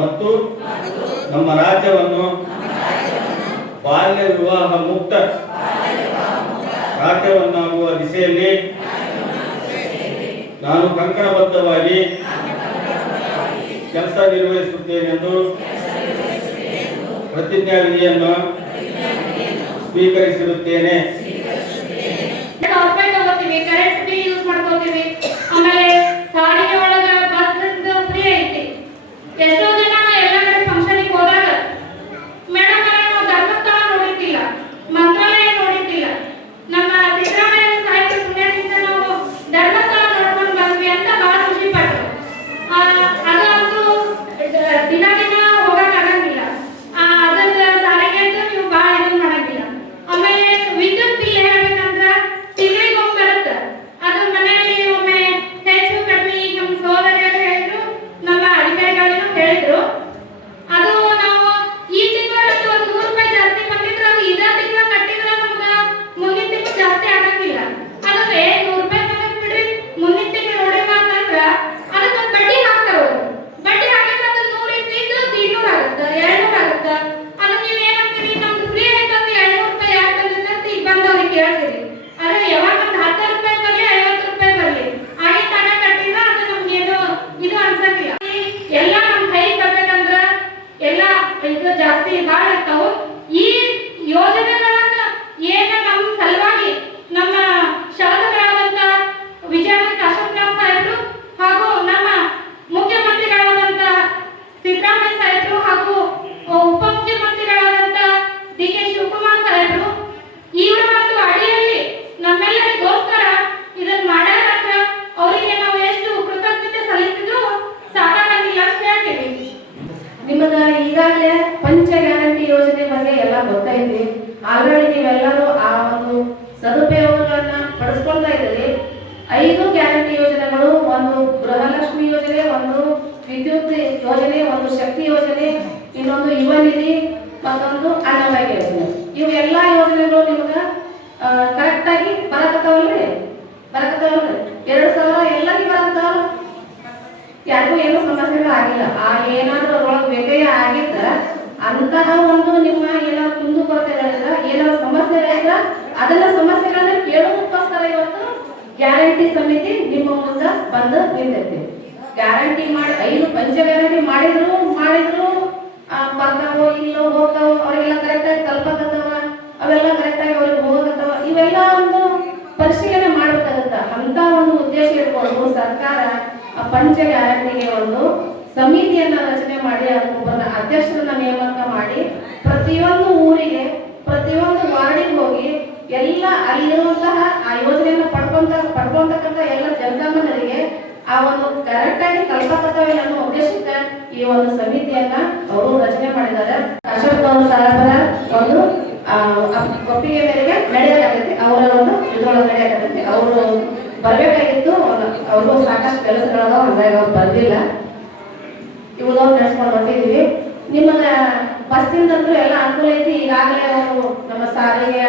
ಮತ್ತು ನಮ್ಮ ರಾಜ್ಯವನ್ನು ಬಾಲ್ಯ ವಿವಾಹ ಮುಕ್ತ ರಾಜ್ಯವನ್ನಾಗುವ ದಿಸೆಯಲ್ಲಿ ನಾನು ಕಂಕಣಬದ್ಧವಾಗಿ ಕೆಲಸ ನಿರ್ವಹಿಸುತ್ತೇನೆಂದು ಪ್ರತಿಜ್ಞಾವಿಧಿಯನ್ನು ಸ್ವೀಕರಿಸಿರುತ್ತೇನೆ. ಕರೆಂಟ್ ಬಿಲ್ ಯೂಸ್ ಮಾಡ್ಕೋತೀವಿ. ಆಮೇಲೆ ಸಾರಿಗೆ ಒಳಗ ಬಸ್ ಫ್ರೀ ಐತಿ. ಎಷ್ಟೋ ಜನ ಎಲ್ಲ ಕಡೆ ಫಂಕ್ಷನ್ಗೆ ಹೋದಾಗ ಮೇಡಮ್ ನಾವು ಧರ್ಮಸ್ಥಳ ನೋಡಿದ್ದಿಲ್ಲ, ಮಂತ್ರಾಲಯ ನೋಡಿದ್ದಿಲ್ಲ. ನಮ್ಮ ಸಿದ್ದರಾಮಯ್ಯ ಸಾಹಿತ್ಯ ಪುಣ್ಯದಿಂದ ನಾವು ಧರ್ಮಸ್ಥಳ ನೋಡ್ಕೊಂಡು ಬಂದ್ವಿ ಅಂತ ಬಹಳ ಖುಷಿ ಪಟ್ರು. ಅದಂತೂ ದಿನ ದಿನ ಹೋಗಕ್ ಆಗಂಗಿಲ್ಲ. ಅದನ್ನ ಸಾರಿಗೆ ಅಂತ ನೀವು ಬಹಳ ಇದನ್ನ ಮಾಡಂಗಿಲ್ಲ. ಆಮೇಲೆ ವಿದ್ಯುತ್ ಬಿಲ್ ಹೇಳ್ಬೇಕಂದ್ರ ತಿಂಗಳಿಗೊಮ್ಮೆ ಬರುತ್ತೆ. ಅದು ಮನೆಯಲ್ಲಿ ಒಮ್ಮೆ ಹೆಚ್ಚು ಕಡಿಮೆ ನಮ್ಮ ಸೋದರಿಯರು ಹೇಳಿದ್ರು, ನಮ್ಮ ಅಧಿಕಾರಿಗಳನ್ನ ಹೇಳಿದ್ರು. ಅದು ನಾವು ಈ ತಿಂಗಳಂತೂ ಒಂದು 100 ರೂಪಾಯಿ ಜಾಸ್ತಿ ಬಂದಿದ್ರೆ ಅದು ಇದೇ ತಿಂಗಳ ಕಟ್ಟಿದ್ರೆ ನಮ್ಗೆ ಮುಂದಿನ ತಿಂಗಳು ಜಾಸ್ತಿ ಆಗಂಗಿಲ್ಲ. ಅದೇ 100 ರೂಪಾಯಿ ಬಂದ್ ಬಿಡ್ರಿ ಮುಂದಿನ ತಿಂಗಳು ನೋಡಿಲ್ಲ ಅಂತಂದ್ರ ಅದಕ್ಕೆ ಬಡ್ಡಿ ಹಾಕ್ತಾರ. ಬಡ್ಡಿ ಹಾಕಿದ್ರೆ ಅದು 100 ಇದ್ದು 200 ಆಗುತ್ತೆ, 200 ಆಗುತ್ತೆ. ಅದಕ್ಕೆ ನೀವು ಏನಂತೀರಿ, ನಮ್ದು ಫ್ರೀ ಆಯ್ತಂದ್ರೆ 200 ರೂಪಾಯಿ ಯಾಕೆ ಬಂದಿದೆ ಅಂತ ಈಗ ಬಂದವ್ರಿಗೆ ಕೇಳ್ತೀರಿ. ಆದ್ರೆ ಯಾವಾಗ ಒಂದು 10 ರೂಪಾಯಿ ಬರಲಿ 50 ರೂಪಾಯಿ ಬರಲಿ ಹಾಗೆ ತಾನೇ ಕಟ್ಟಿದ್ರೆ ಅದು ನಮ್ಗೇನು ಇದು ಅನ್ಸಂಗಿಲ್ಲ. ಎಲ್ಲ ನಮ್ಮ ಕೈ ಬರ್ಬೇಕಂದ್ರ ಎಲ್ಲ ಇದು ಜಾಸ್ತಿ ಭಾಳ ಇರ್ತಾವ. ಈ ಯೋಜನೆಗಳನ್ನ ಏನ ನಮ್ಮ ಸಲುವಾಗಿ ನಮ್ಮ ಶಾಸಕರಾದಂತ ವಿಜಯಾನಂದ ಅಶೋಕರಾವ್ ಸಾಹೇಬರು ಹಾಗೂ ನಮ್ಮ ಮುಖ್ಯಮಂತ್ರಿಗಳಾದಂತ ಸಿದ್ದರಾಮಯ್ಯ ಸಾಹೇಬರು ಹಾಗೂ ಉಪಮುಖ್ಯಮಂತ್ರಿಗಳಾದಂತ ಡಿ ಕೆ ಶಿವಕುಮಾರ್ ಸಾಹೇಬರು ಇವರ ಒಂದು ಅಡಿಯಲ್ಲಿ ನಮ್ಮೆಲ್ಲರಿಗೋಸ್ಕರ ಇದನ್ನ ಮಾಡ್ಯಾರಂದ್ರ ಅವರಿಗೆ ನಾವು ಎಷ್ಟು ಕೃತಜ್ಞತೆ ಸಲ್ಲಿಸಿದ್ರು ಸಾಕಾಗಂಗಿಲ್ಲ ಅಂತ ಹೇಳ್ತೀವಿ. ನಿಮಗ ಈಗಾಗಲೇ ಪಂಚ ಗ್ಯಾರಂಟಿ ಯೋಜನೆ ಬಗ್ಗೆ ಎಲ್ಲ ಗೊತ್ತೈತಿ. ಆಲ್ರೆಡಿ ನೀವೆಲ್ಲರೂ ಆ ಒಂದು ಸದುಪಯೋಗಗಳನ್ನ ಪಡಿಸ್ಕೊಳ್ತಾ ಇದ್ದೀರಿ. 5 ಗ್ಯಾರಂಟಿ ಯೋಜನೆಗಳು, ಒಂದು ಗೃಹಲಕ್ಷ್ಮಿ ಯೋಜನೆ, ಒಂದು ವಿದ್ಯುತ್ ಯೋಜನೆ, ಒಂದು ಶಕ್ತಿ ಯೋಜನೆ, ಇನ್ನೊಂದು ಯುವ ನಿಧಿ, ಮತ್ತೊಂದು ಅನ್ನಭಾಗ್ಯ ಯೋಜನೆ. ಇವು ಎಲ್ಲಾ ಯೋಜನೆಗಳು ನಿಮ್ಗ ಕರೆಕ್ಟ್ ಆಗಿ ಬರಕತ್ತಾವಲ್ರಿ? 2000 ಎಲ್ಲರಿಗೂ ಬರಕತ್ತಾವಲ್ಲ? ಯಾರಿಗೂ ಏನೂ ಸಮಸ್ಯೆಗಳು ಆಗಿಲ್ಲ. ಏನಾದ್ರೂ ಅದ್ರೊಳಗೆ ವ್ಯತ್ಯಯ ಆಗಿದ್ದ ಅಂತಹ ಒಂದು ನಿಮ್ಮ ಏನಾದ್ರು ಕುಂದು ಕೊರತೆಗಳಿಂದ ಏನಾದ್ರು ಸಮಸ್ಯೆಗಳಿಂದ ಅದನ್ನ ಸಮಸ್ಯೆಗಳನ್ನ ಕೇಳೋದಕ್ಕೋಸ್ಕರ ಇವತ್ತು ಗ್ಯಾರಂಟಿ ಸಮಿತಿ ನಿಮ್ಮ ಮುಂದೆ ಬಂದು ನಿಂತೈತಿ. ಗ್ಯಾರಂಟಿ ಮಾಡಿ 5 ಪಂಚ ಗ್ಯಾರಂಟಿ ಮಾಡಿದ್ರು ಬರ್ತಾವೋ ಇಲ್ಲೋ ಹೋಗ್ತಾವೋ, ಅವರಿಗೆಲ್ಲ ಕರೆಕ್ಟಾಗಿ ತಲುಪಕತ್ತವ, ಅವೆಲ್ಲ ಕರೆಕ್ಟಾಗಿ ಅವ್ರಿಗೆ ಹೋಗಕತ್ತವ, ಇವೆಲ್ಲ ಒಂದು ಪರಿಶೀಲನೆ ಮಾಡಬೇಕಾಗತ್ತ. ಅಂತ ಒಂದು ಉದ್ದೇಶ ಇಟ್ಕೊಂಡು ಸರ್ಕಾರ ಪಂಚ ಗ್ಯಾರಂಟಿಗೆ ಒಂದು ಸಮಿತಿಯನ್ನ ರಚನೆ ಮಾಡಿ ಅದಕ್ಕೊಬ್ಬರ ಅಧ್ಯಕ್ಷರನ್ನ ನೇಮಕ ಮಾಡಿ ಪ್ರತಿಯೊಂದು ಊರಿಗೆ ಪ್ರತಿಯೊಂದು ವಾರ್ಡಿಗೆ ಹೋಗಿ ಎಲ್ಲ ಅಲ್ಲಿರುವಂತಹ ಆ ಯೋಜನೆಯನ್ನು ಪಡ್ಕೊಂತಕ್ಕಂಥ ಎಲ್ಲ ಜನಸಾಮಾನ್ಯರಿಗೆ ಆ ಒಂದು ಕರೆಕ್ಟ್ ಆಗಿ ತಲುಪಕತ್ತವೆ ಅನ್ನೋ ಉದ್ದೇಶಕ್ಕೆ ಈ ಒಂದು ಸಮಿತಿಯನ್ನ ಅವರು ರಚನೆ ಮಾಡಿದ್ದಾರೆ. ಅಶೋಕ್ ಸಾಹೇಬರ ಒಂದು ಒಪ್ಪಿಗೆ ಮೇರೆಗೆ ನಡೆಯಲಾಗತ್ತೆ. ಅವರ ಒಂದು ಇದ್ರೊಳಗೆ ನಡೆಯಲಾಗತ್ತೆ. ಅವರು ಬರ್ಬೇಕಾಗಿತ್ತು, ಅವ್ರಿಗೂ ಸಾಕಷ್ಟು ಕೆಲಸಗಳದಾವ, ಹಂಗಾಗಿ ಅವ್ರು ಬಂದಿಲ್ಲ. ಇವುದನ್ನು ನಡೆಸ್ಕೊಂಡು ಹೊಂಟಿದೀವಿ. ನಿಮ್ಮನ್ನ ಬಸ್ಸಿಂದಂತೂ ಎಲ್ಲ ಅನುಕೂಲ ಐತಿ. ಈಗಾಗಲೇ ಅವರು ನಮ್ಮ ಸಾರಿಗೆ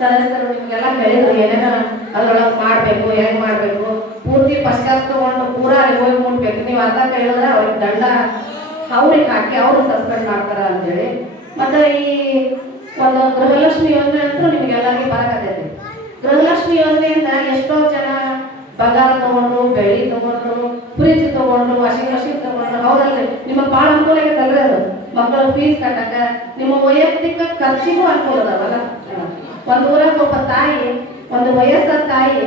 ಸದಸ್ಯರು ನಿಮಗೆಲ್ಲ ಹೇಳಿದ್ರು ಏನೇನ ಅದ್ರೊಳಗೆ ಮಾಡಬೇಕು, ಹೆಂಗ್ ಮಾಡಬೇಕು, ಪೂರ್ತಿ ಪಶ್ಚಾತ್ ತಗೊಂಡು ಪೂರಾ ಅಲ್ಲಿ ಹೋಗಿ ಮುಟ್ಬೇಕು. ನೀವು ಅರ್ಧ ಹೇಳಿದ್ರೆ ಅವ್ರಿಗೆ ದಂಡ ಅವ್ರಿಗೆ ಹಾಕಿ ಅವರು ಸಸ್ಪೆಂಡ್ ಮಾಡ್ತಾರ ಅಂತೇಳಿ. ಮತ್ತೆ ಈ ಒಂದು ಗೃಹಲಕ್ಷ್ಮಿ ಯೋಜನೆ ಅಂತೂ ನಿಮ್ಗೆಲ್ಲರಿಗೂ ಬರಕತ್ತೈತಿ. ಗೃಹಲಕ್ಷ್ಮಿ ಯೋಜನೆಯಿಂದ ಎಷ್ಟೋ ಜನ ಬಂಗಾರ ತಗೊಂಡ್ರು, ಬೆಳ್ಳಿ ತಗೊಂಡ್ರು, ಫ್ರಿಜ್ ತಗೊಂಡ್ರು, ವಾಷಿಂಗ್ ಮಷಿನ್ ತಗೊಂಡ್ರು. ಹೌದಲ್ರಿ? ನಿಮಗೆ ಭಾಳ ಅನುಕೂಲ ಆಗೈತಲ್ರಿ ಅದು. ಮಕ್ಕಳ ಫೀಸ್ ಕಟ್ಟಕ, ನಿಮ್ಮ ವೈಯಕ್ತಿಕ ಖರ್ಚಿಗೂ ಅನುಕೂಲ ಅದಾವಲ್ಲ. ಒಂದು ಊರಾಗ ಒಬ್ಬ ತಾಯಿ, ಒಂದು ವಯಸ್ಸಾದ ತಾಯಿ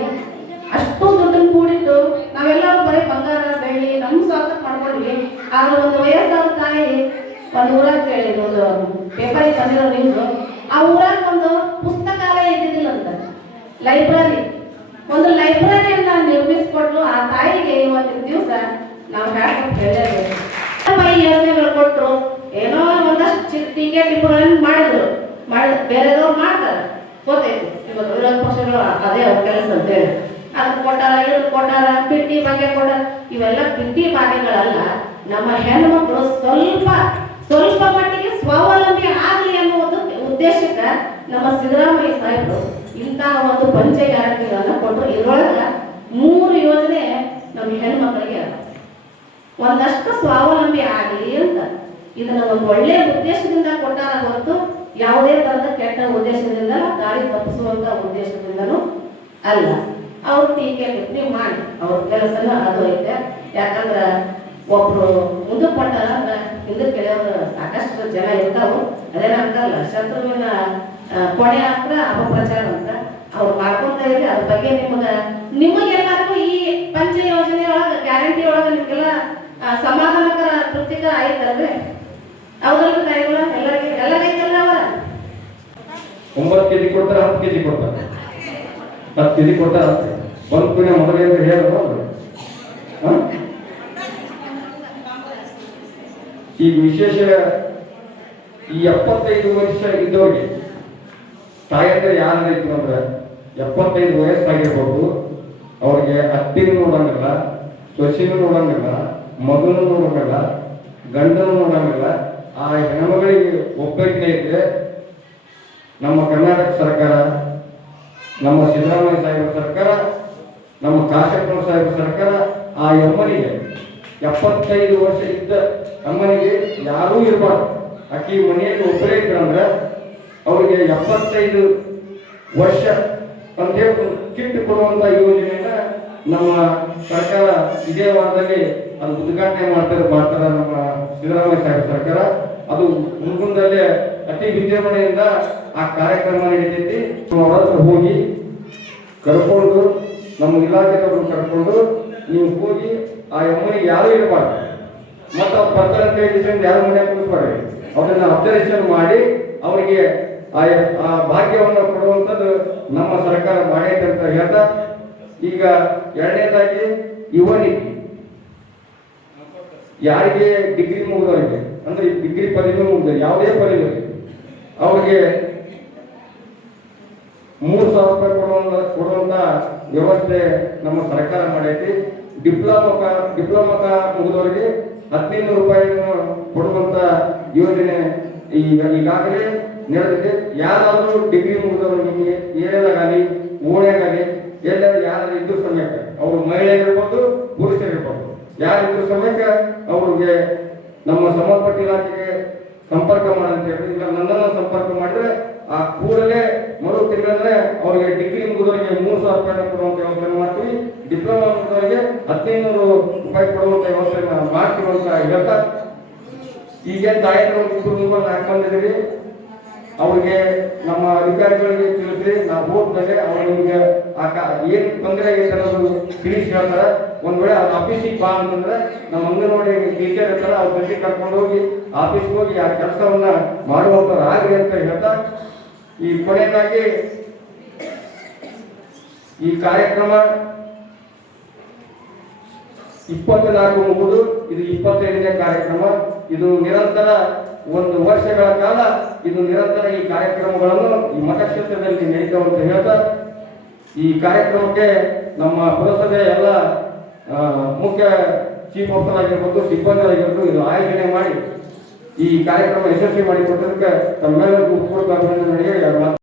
ಅಷ್ಟು ದುಡ್ಡನ್ನು ಕೂಡಿಟ್ಟು ನಾವೆಲ್ಲರೂ ಬರೀ ಬಂಗಾರ ಬೆಳ್ಳಿ ನಮ್ಮ ಸ್ವಾರ್ಥ ಮಾಡ್ಕೊಂಡ್ವಿ. ಆದ್ರೆ ಒಂದು ವಯಸ್ಸಾದ ತಾಯಿ ಒಂದು ಊರಾಗ ಕೇಳಿದ್ರು, ಒಂದು ಪೇಪರಿಗೆ ಬಂದಿರೋ ನ್ಯೂಸ್, ಆ ಊರಾಗ ಒಂದು ಪುಸ್ತಕಾಲಯ ಇದ್ದಿದ್ದಿಲ್ಲ ಅಂತ, ಲೈಬ್ರರಿ. ಒಂದು ಲೈಬ್ರರಿಯನ್ನ ನಿರ್ಮಿಸಿಕೊಟ್ಲು ಆ ತಾಯಿಗೆ. ಇವತ್ತಿನ ದಿವಸ ನಾವು ಹೇಳ್ಬೇಕು ಯೋಜನೆಗಳು ಕೊಟ್ಟರು, ಏನೋ ಒಂದಷ್ಟು ಟೀಕೆ ಟಿಪ್ಪುಗಳನ್ನು ಮಾಡಿದ್ರು. ಬೇರೆದವ್ರು ಮಾಡ್ತಾರೆ, ಗೊತ್ತೈತಿ. ಇವಾಗ ವಿರೋಧ ಪಕ್ಷಗಳು ಅದೇ ಅವ್ರ ಕೆಲಸ ಅಂತೇಳಿ ಅದಕ್ಕೆ ಕೊಟ್ಟಾರ, ಇದಕ್ಕೆ ಕೊಟ್ಟಾರ, ಬಿಟ್ಟಿ ಭಾಗ್ಯ ಕೊಟ್ಟಾರ. ಇವೆಲ್ಲ ಬಿಟ್ಟಿ ಭಾಗ್ಯಗಳಲ್ಲ. ನಮ್ಮ ಹೆಣ್ಮಕ್ಳು ಸ್ವಲ್ಪ ಮಟ್ಟಿಗೆ ಸ್ವಾವಲಂಬಿ ಆಗಲಿ ಅನ್ನುವುದು ಉದ್ದೇಶಕ್ಕೆ ನಮ್ಮ ಸಿದ್ದರಾಮಯ್ಯ ಸಾಹೇಬರು ಇಂತಹ ಒಂದು ಪಂಚ ಗ್ಯಾರಂಟಿಗಳನ್ನ ಕೊಟ್ಟರು. ಇದರೊಳಗೆ 3 ಯೋಜನೆ ನಮ್ಮ ಹೆಣ್ಮಕ್ಳಿಗೆ ಒಂದಷ್ಟು ಸ್ವಾವಲಂಬಿ ಆಗಲಿ ಅಂತ ಇದನ್ನ ಒಂದು ಒಳ್ಳೆಯ ಉದ್ದೇಶದಿಂದ ಕೊಟ್ಟಾರ ಹೊರತು ಯಾವುದೇ ತರದ ಕೆಟ್ಟ ಉದ್ದೇಶದಿಂದ ದಾರಿ ತಪ್ಪಿಸುವಂತ ಉದ್ದೇಶದಿಂದನೂ ಅಲ್ಲ. ಅವ್ರು ಟೀಕೆ ಟಿಪ್ಪಣಿ ಮಾಡಿ ಅವ್ರ ಕೆಲಸನ ಅದು ಐತೆ. ಯಾಕಂದ್ರ ಒಬ್ರು ಮುಂದಕ್ಕೆ ಕೊಟ್ಟಾರ ಹಿಂದಕ್ಕೆ ಕೆಳೆಯೋರು ಸಾಕಷ್ಟು ಜನ ಇರ್ತಾವು. ಅದೇನಂತಾರಲ್ಲ, ಶತ್ರುವಿನ ಕೊನೆ ಅಸ್ತ್ರ ಅಪಪ್ರಚಾರ ಅಂತ. ಅವ್ರು ಮಾಡ್ಕೊಂತ ಇರ್ಲಿ. ಅದ್ರ ಬಗ್ಗೆ ನಿಮಗೆಲ್ಲರಿಗೂ ಈ ಪಂಚ ಯೋಜನೆ ಒಳಗ ಗ್ಯಾರಂಟಿ ಒಳಗ ನಿಮ್ಗೆಲ್ಲ ಸಮಾಧಾನಕರ ತೃಪ್ತಿಕರ ಆಯ್ತಲ್ರಿ? ಹೌದಲ್ರಿ ತಾಯಿಗಳ? ಎಲ್ಲರಿಗೆಲ್ಲ ಅವ 9 ಕೆಜಿ ಕೊಡ್ತಾರೆ, 10 ಕೆಜಿ ಕೊಡ್ತಾರೆ, 10 ಕೆಜಿ ಕೊಡ್ತಾರೆ. ಒಂದು ಪುಣ್ಯ ಮೊದಲೇ ಹೇಳೋದು. ಈಗ ವಿಶೇಷ ಈ 75 ವರ್ಷ ಇದ್ದವ್ರಿಗೆ ತಾಯಂದ್ರೆ ಯಾರು ಇತ್ತು ಅಂದ್ರೆ 75 ವಯಸ್ಸಾಗಿರ್ಬೋದು, ಅವ್ರಿಗೆ ಅತ್ತಿನೂ ನೋಡಂಗಿಲ್ಲ, ಸೊಸೆನೂ ನೋಡಂಗಿಲ್ಲ, ಮಗನೂ ನೋಡಂಗಿಲ್ಲ, ಗಂಡನೂ ನೋಡಂಗಿಲ್ಲ. ಆ ಹೆಣ್ಮಗಳಿಗೆ ಒಬ್ಬಕ್ಕೆ ಇದ್ರೆ ನಮ್ಮ ಕರ್ನಾಟಕ ಸರ್ಕಾರ, ನಮ್ಮ ಸಿದ್ದರಾಮಯ್ಯ ಸಾಹೇಬರ ಸರ್ಕಾರ, ನಮ್ಮ ಕಾಶಪ್ಪನ ಸಾಹೇಬರ ಸರ್ಕಾರ ಆ ಅಮ್ಮನಿಗೆ 75 ವರ್ಷ ಇದ್ದ ಅಮ್ಮನಿಗೆ ಯಾರೂ ಇರಬಾರ್ದು. ಆಕಿ ಮನೆಯಲ್ಲಿ ಒಬ್ಬರೇ ಇದ್ರಂದ್ರೆ ಅವ್ರಿಗೆ 75 ವರ್ಷ ಅಂತ ಹೇಳಿ ಕಿಟ್ ಕೊಡುವಂತ ಯೋಜನೆಯನ್ನ ನಮ್ಮ ಸರ್ಕಾರ ಇದೇ ವಾರದಲ್ಲಿ ಅದು ಉದ್ಘಾಟನೆ ಮಾಡ್ತಾರ ನಮ್ಮ ಸಿದ್ದರಾಮಯ್ಯ ಸಾಹೇಬರ ಸರ್ಕಾರ. ಅದು ಮುಂದಲ್ಲೇ ಅತಿ ವಿಜೃಂಭಣೆಯಿಂದ ಆ ಕಾರ್ಯಕ್ರಮ ನಡೀತೈತಿ. ಅವರ ಹತ್ರ ಹೋಗಿ ಕರ್ಕೊಂಡು, ನಮ್ಮ ಇಲಾಖೆದವ್ರನ್ನ ಕರ್ಕೊಂಡು ನೀವು ಹೋಗಿ ಆ ಅಮ್ಮನಿಗೆ ಯಾರೂ ಇರಬಾರ್ದು, ಮತ್ತು ಅವ್ರು ಬರ್ತಾರೆ ಅಂತ ಹೇಳಿ ಯಾರು ಮನೆ ಕೂರಿಸ್ಬಾರ್ದು. ಅವ್ರನ್ನ ಅಬ್ಸರ್ವೇಷನ್ ಮಾಡಿ ಅವರಿಗೆ ಆ ಭಾಗ್ಯವನ್ನು ಕೊಡುವಂಥದ್ದು ನಮ್ಮ ಸರ್ಕಾರ ಮಾಡೈತೆ ಅಂತ ಹೇಳ್ತಾ, ಈಗ ಎರಡನೇದಾಗಿ ಯುವನಿಗೆ ಯಾರಿಗೆ ಡಿಗ್ರಿ ಮುಗಿದವರಿಗೆ ಅಂದ್ರೆ ಡಿಗ್ರಿ ಪದವಿ ಮುಗಿದ ಯಾವುದೇ ಪದವಿ ಅವ್ರಿಗೆ 3,000 ರೂಪಾಯಿ ಕೊಡುವಂತ ವ್ಯವಸ್ಥೆ ನಮ್ಮ ಸರ್ಕಾರ ಮಾಡೈತಿ. ಡಿಪ್ಲೊಮಕ ಮುಗಿದವರಿಗೆ 1,500 ರೂಪಾಯಿಯನ್ನು ಕೊಡುವಂತ ಯೋಜನೆ ಈಗಾಗಲೇ ನಡೆದಿದೆ. ಯಾರಾದರೂ ಡಿಗ್ರಿ ಮುಗಿದವರು ನಿಮಗೆ ಏರಿಯಾದಾಗಲಿ ಓಣ್ಯಾಗಲಿ ಎಲ್ಲರೂ ಯಾರು ಇದ್ರ ಸಮೇತ, ಅವರು ಮಹಿಳೆಯರಿರ್ಬೋದು ಪುರುಷರಿರ್ಬೋದು, ಯಾರಿದ್ರ ಸಮೇತ ಅವ್ರಿಗೆ ನಮ್ಮ ಸಂಬಂಧಪಟ್ಟ ಇಲಾಖೆಗೆ ಸಂಪರ್ಕ ಮಾಡಂತ ಹೇಳಿ, ಇಲ್ಲ ನನ್ನನ್ನು ಸಂಪರ್ಕ ಮಾಡಿದ್ರೆ ಆ ಕೂಡಲೇ ಮರು ತಿಂಗಳೇ ಅವ್ರಿಗೆ ಡಿಗ್ರಿ ಮುಗಿದವರಿಗೆ 3,000 ರೂಪಾಯಿ ಕೊಡುವಂತ ವ್ಯವಸ್ಥೆ ಮಾಡ್ತೀವಿ. ಡಿಪ್ಲೊಮಾ ಮುಗಿದವರಿಗೆ 1,500 ರೂಪಾಯಿ ಕೊಡುವಂತ ವ್ಯವಸ್ಥೆ ಮಾಡ್ತೀವಿ ಅಂತ ಹೇಳ್ತಾ, ಈಗೇನು ತಾಯಂದ್ರು 3-4 ಮಂದಿ ಇದ್ದೀವಿ, ಅವ್ರಿಗೆ ನಮ್ಮ ಅಧಿಕಾರಿಗಳಿಗೆ ತಿಳಿಸ್ರಿ. ನಾವು ಹೋದ್ಮೇಲೆ ಅವ್ರು ನಿಮ್ಗೆ ಏನ್ ತೊಂದರೆ ಐತೆ ಅನ್ನೋದು ತಿಳಿಸಿ ಹೇಳ್ತಾರೆ. ಒಂದ್ ವೇಳೆ ಅವ್ರ ಆಫೀಸಿಗೆ ಬಾ ಅಂತಂದ್ರೆ ನಮ್ಮ ಅಂಗನವಾಡಿ ಟೀಚರ್ ಇರ್ತಾರೆ, ಅವ್ರ ಜೊತೆ ಕರ್ಕೊಂಡು ಹೋಗಿ ಆಫೀಸ್ಗೆ ಹೋಗಿ ಆ ಕೆಲಸವನ್ನ ಮಾಡುವಂಥವ್ರು ಆಗ್ರಿ ಅಂತ ಹೇಳ್ತಾ, ಈ ಕೊನೆಯದಾಗಿ ಈ ಕಾರ್ಯಕ್ರಮ 24 ಮುಗಿದು ಇದು 25ನೇ ಕಾರ್ಯಕ್ರಮ. ಇದು ನಿರಂತರ 1 ವರ್ಷಗಳ ಕಾಲ ಇದು ನಿರಂತರ ಈ ಕಾರ್ಯಕ್ರಮಗಳನ್ನು ಈ ಮತಕ್ಷೇತ್ರದಲ್ಲಿ ನಡೀತಾವೆ ಅಂತ ಹೇಳ್ತಾ, ಈ ಕಾರ್ಯಕ್ರಮಕ್ಕೆ ನಮ್ಮ ಪುರಸಭೆ ಎಲ್ಲ ಮುಖ್ಯ ಚೀಫ್ ಆಫೀಸರ್ ಆಗಿರ್ಬೋದು, ಸಿಬ್ಬಂದಿ ಆಗಿರ್ಬೋದು, ಇದು ಆಯೋಜನೆ ಮಾಡಿ ಈ ಕಾರ್ಯಕ್ರಮ ಯಶಸ್ವಿ ಮಾಡಿಕೊಟ್ಟದಕ್ಕೆ ತಮ್ಮೆಲ್ಲರಿಗೂ ಪೂರ್ವಕ ಅಭಿನಂದನೆ.